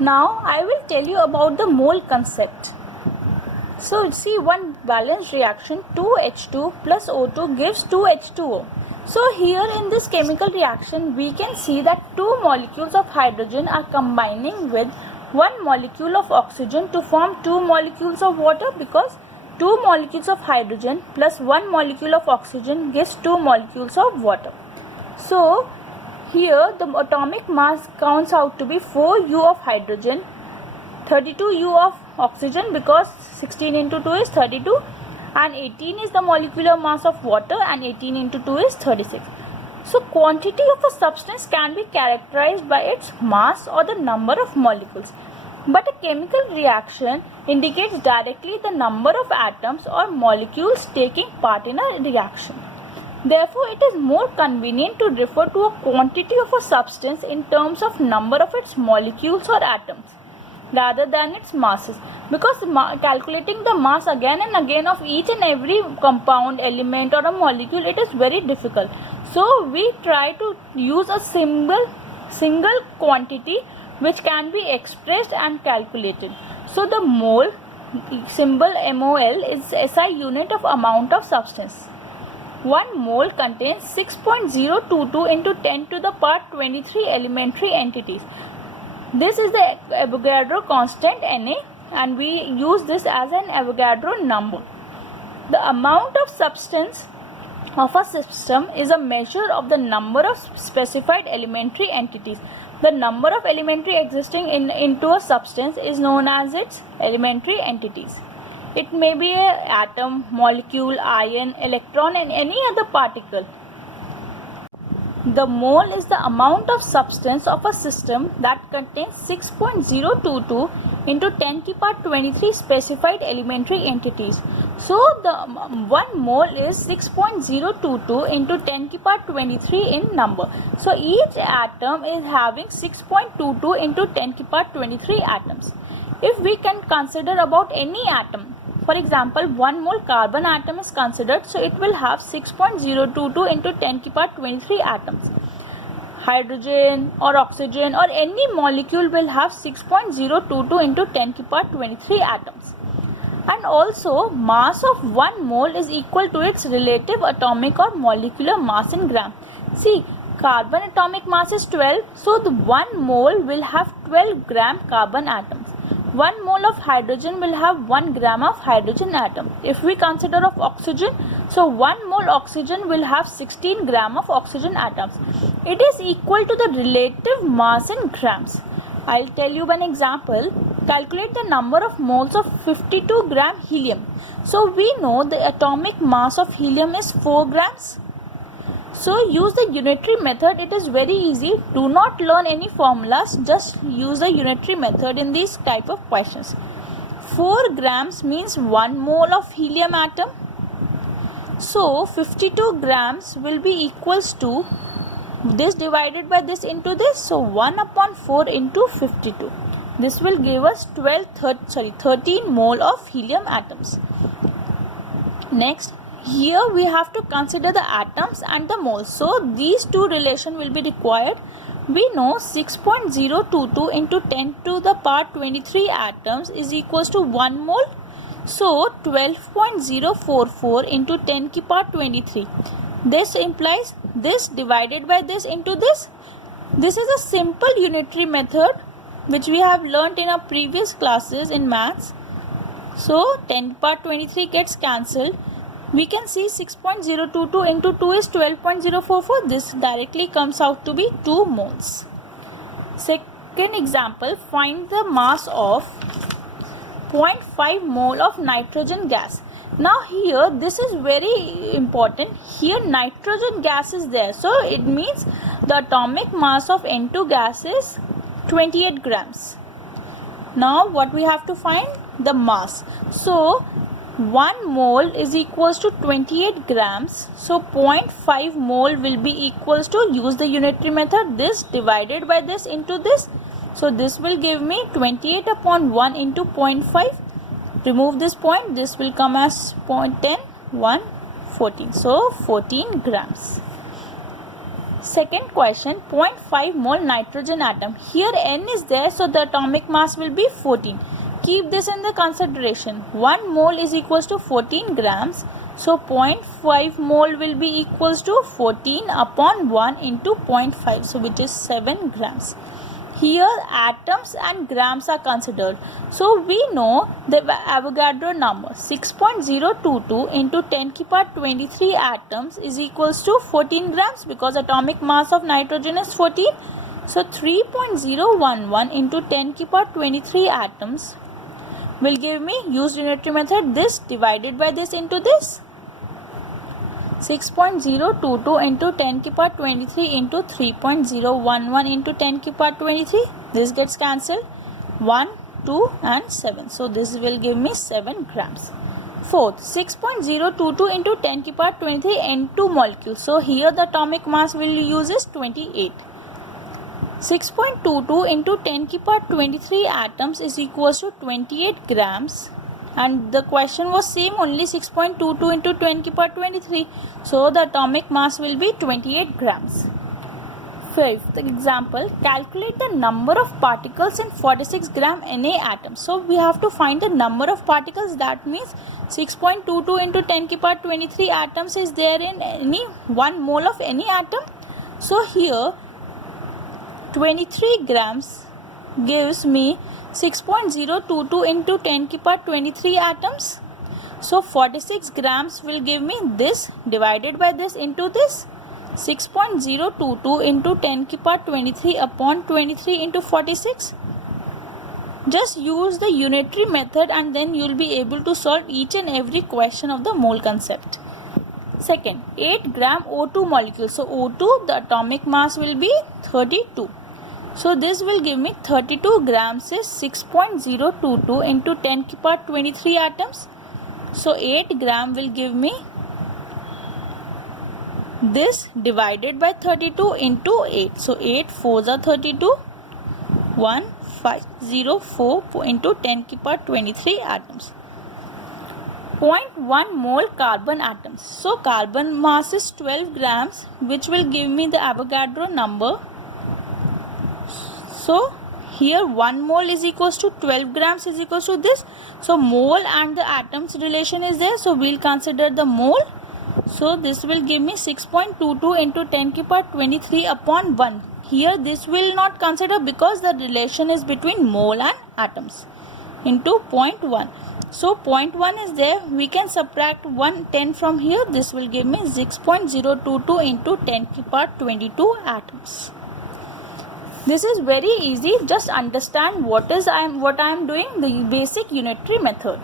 Now I will tell you about the mole concept. So see, one balanced reaction 2H2 plus O2 gives 2H2O. So here in this chemical reaction we can see that two molecules of hydrogen are combining with one molecule of oxygen to form two molecules of water, because two molecules of hydrogen plus one molecule of oxygen gives two molecules of water. So here the atomic mass counts out to be 4U of hydrogen, 32U of oxygen, because 16 into 2 is 32, and 18 is the molecular mass of water, and 18 into 2 is 36. So quantity of a substance can be characterized by its mass or the number of molecules, but a chemical reaction indicates directly the number of atoms or molecules taking part in a reaction. Therefore, it is more convenient to refer to a quantity of a substance in terms of number of its molecules or atoms rather than its masses, because calculating the mass again and again of each and every compound, element or a molecule, it is very difficult. So we try to use a single quantity which can be expressed and calculated. So the mole, symbol MOL, is SI unit of amount of substance. 1 mole contains 6.022 into 10 to the power 23 elementary entities. This is the Avogadro constant Na, and we use this as an Avogadro number. The amount of substance of a system is a measure of the number of specified elementary entities. The number of elementary existing into a substance is known as its elementary entities. It may be an atom, molecule, ion, electron, and any other particle. The mole is the amount of substance of a system that contains 6.022 into 10 to the power 23 specified elementary entities. So the 1 mole is 6.022 into 10 to the power 23 in number. So each atom is having 6.22 into 10 to the power 23 atoms. If we can consider about any atom, for example, 1 mole carbon atom is considered, so it will have 6.022 into 10 to the power 23 atoms. Hydrogen or oxygen or any molecule will have 6.022 into 10 to the power 23 atoms. And also, mass of 1 mole is equal to its relative atomic or molecular mass in gram. See, carbon atomic mass is 12, so the 1 mole will have 12 gram carbon atoms. 1 mole of hydrogen will have 1 gram of hydrogen atom. If we consider of oxygen, so 1 mole oxygen will have 16 gram of oxygen atoms. It is equal to the relative mass in grams. I'll tell you one example. Calculate the number of moles of 52 gram helium. So we know the atomic mass of helium is 4 grams. So use the unitary method. It is very easy. Do not learn any formulas. Just use the unitary method in these type of questions. 4 grams means 1 mole of helium atom. So 52 grams will be equals to this divided by this into this. So 1 upon 4 into 52. This will give us 13 mole of helium atoms. Next, here we have to consider the atoms and the moles. So these two relation will be required. We know 6.022 into 10 to the power 23 atoms is equals to 1 mole. So 12.044 into 10 to the power 23. This implies this divided by this into this. This is a simple unitary method which we have learnt in our previous classes in maths. So 10 to the power 23 gets cancelled. We can see 6.022 into 2 is 12.044. This directly comes out to be 2 moles. Second example, find the mass of 0.5 mole of nitrogen gas. Now here this is very important. Here nitrogen gas is there. So it means the atomic mass of N2 gas is 28 grams. Now what we have to find? The mass. So 1 mole is equals to 28 grams. So 0.5 mole will be equals to, use the unitary method, this divided by this into this. So this will give me 28 upon 1 into 0.5. Remove this point, this will come as 0.10, 1, 14. So 14 grams. Second question, 0.5 mole nitrogen atom. Here N is there, so the atomic mass will be 14. Keep this in the consideration. 1 mole is equals to 14 grams. So 0.5 mole will be equals to 14 upon 1 into 0.5. So which is 7 grams. Here atoms and grams are considered. So we know the Avogadro number 6.022 into 10 to the power 23 atoms is equals to 14 grams because atomic mass of nitrogen is 14. So 3.011 into 10 to the power 23 atoms will give me, used unitary method, this divided by this into this. 6.022 into 10 to the power 23 into 3.011 into 10 to the power 23. This gets cancelled. 1, 2 and 7. So this will give me 7 grams. Fourth, 6.022 into 10 to the power 23 N2 molecules. So here the atomic mass will use is 28. 6.22 into 10 to the power 23 atoms is equals to 28 grams. And the question was same, only 6.22 into 10 to the power 23. So the atomic mass will be 28 grams. Fifth example, calculate the number of particles in 46 gram Na atom. So we have to find the number of particles. That means 6.22 into 10 to the power 23 atoms is there in any 1 mole of any atom. So here 23 grams gives me 6.022 into 10 to the power 23 atoms. So 46 grams will give me this divided by this into this. 6.022 into 10 to the power 23 upon 23 into 46. Just use the unitary method and then you will be able to solve each and every question of the mole concept. Second, 8 gram O2 molecule. So O2, the atomic mass will be 32. So this will give me 32 grams is 6.022 into 10 to the power 23 atoms. So 8 gram will give me this divided by 32 into 8. So 8 4s are 32. 1504 into 10 to the power 23 atoms. 0.1 mole carbon atoms. So carbon mass is 12 grams, which will give me the Avogadro number. So here 1 mole is equals to 12 grams is equals to this. So mole and the atoms relation is there. So we'll consider the mole. So this will give me 6.22 into 10 to the power 23 upon 1. Here this will not consider because the relation is between mole and atoms into 0.1. So 0.1 is there. We can subtract 110 from here. This will give me 6.022 into 10 to the power 22 atoms. This is very easy. Just understand what I am doing, the basic unitary method.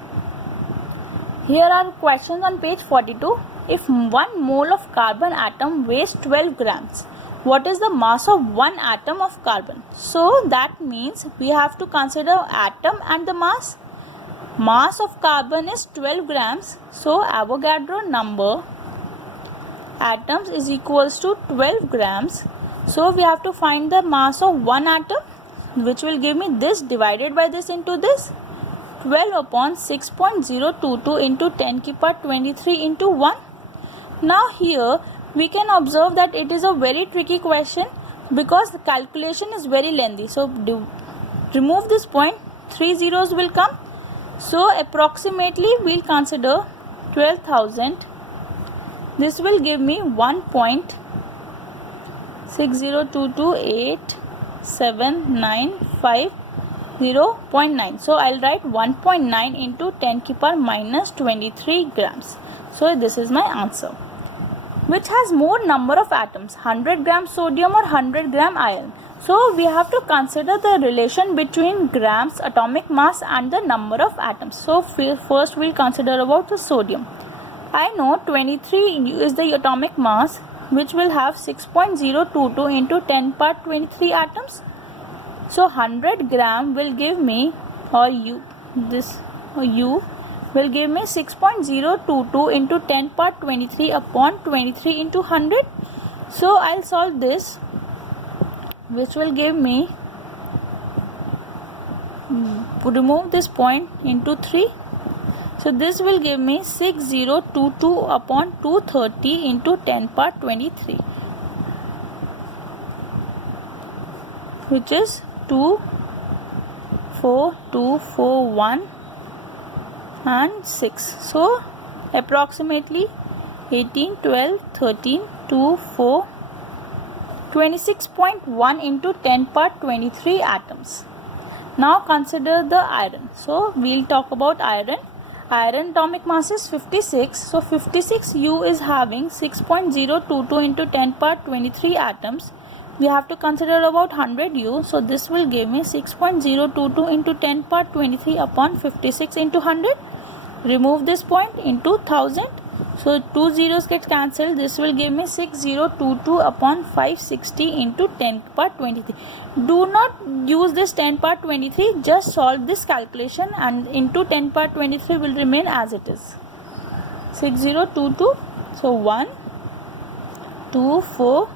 Here are questions on page 42. If 1 mole of carbon atom weighs 12 grams, what is the mass of 1 atom of carbon? So that means we have to consider atom and the mass. Mass of carbon is 12 grams. So Avogadro number atoms is equals to 12 grams. So we have to find the mass of 1 atom, which will give me this divided by this into this. 12 upon 6.022 into 10 to the power 23 into 1. Now here we can observe that it is a very tricky question because the calculation is very lengthy. So remove this point, 3 zeros will come. So approximately we will consider 12,000. This will give me 1.602287950.9. So I'll write 1.9 into 10 to the power minus 23 grams. So this is my answer. Which has more number of atoms, 100 gram sodium or 100 gram iron? So we have to consider the relation between grams, atomic mass and the number of atoms. So first we'll consider about the sodium. I know 23 is the atomic mass, which will have 6.022 into 10 power 23 atoms. So 100 gram will give me, U will give me 6.022 into 10 power 23 upon 23 into 100. So I'll solve this, which will give me, remove this point into 3. So this will give me 6022 upon 230 into 10 power 23. which is 2, 4, 2, 4, 1 and 6. So approximately 18, 12, 13, 2, 4, 26.1 into 10 power 23 atoms. Now consider the iron. So we'll talk about iron. Iron atomic mass is 56. So 56U is having 6.022 into 10 power 23 atoms. We have to consider about 100U. So this will give me 6.022 into 10 power 23 upon 56 into 100. Remove this point into 1000. So 2 zeros get cancelled. This will give me 6022 upon 560 into 10 power 23. Do not use this 10 power 23. Just solve this calculation and into 10 power 23 will remain as it is. 6022. So 1, 2, 4,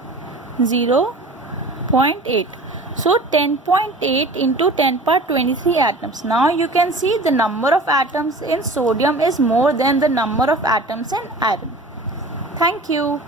0.8. So 10.8 into 10 power 23 atoms. Now you can see the number of atoms in sodium is more than the number of atoms in iron. Thank you.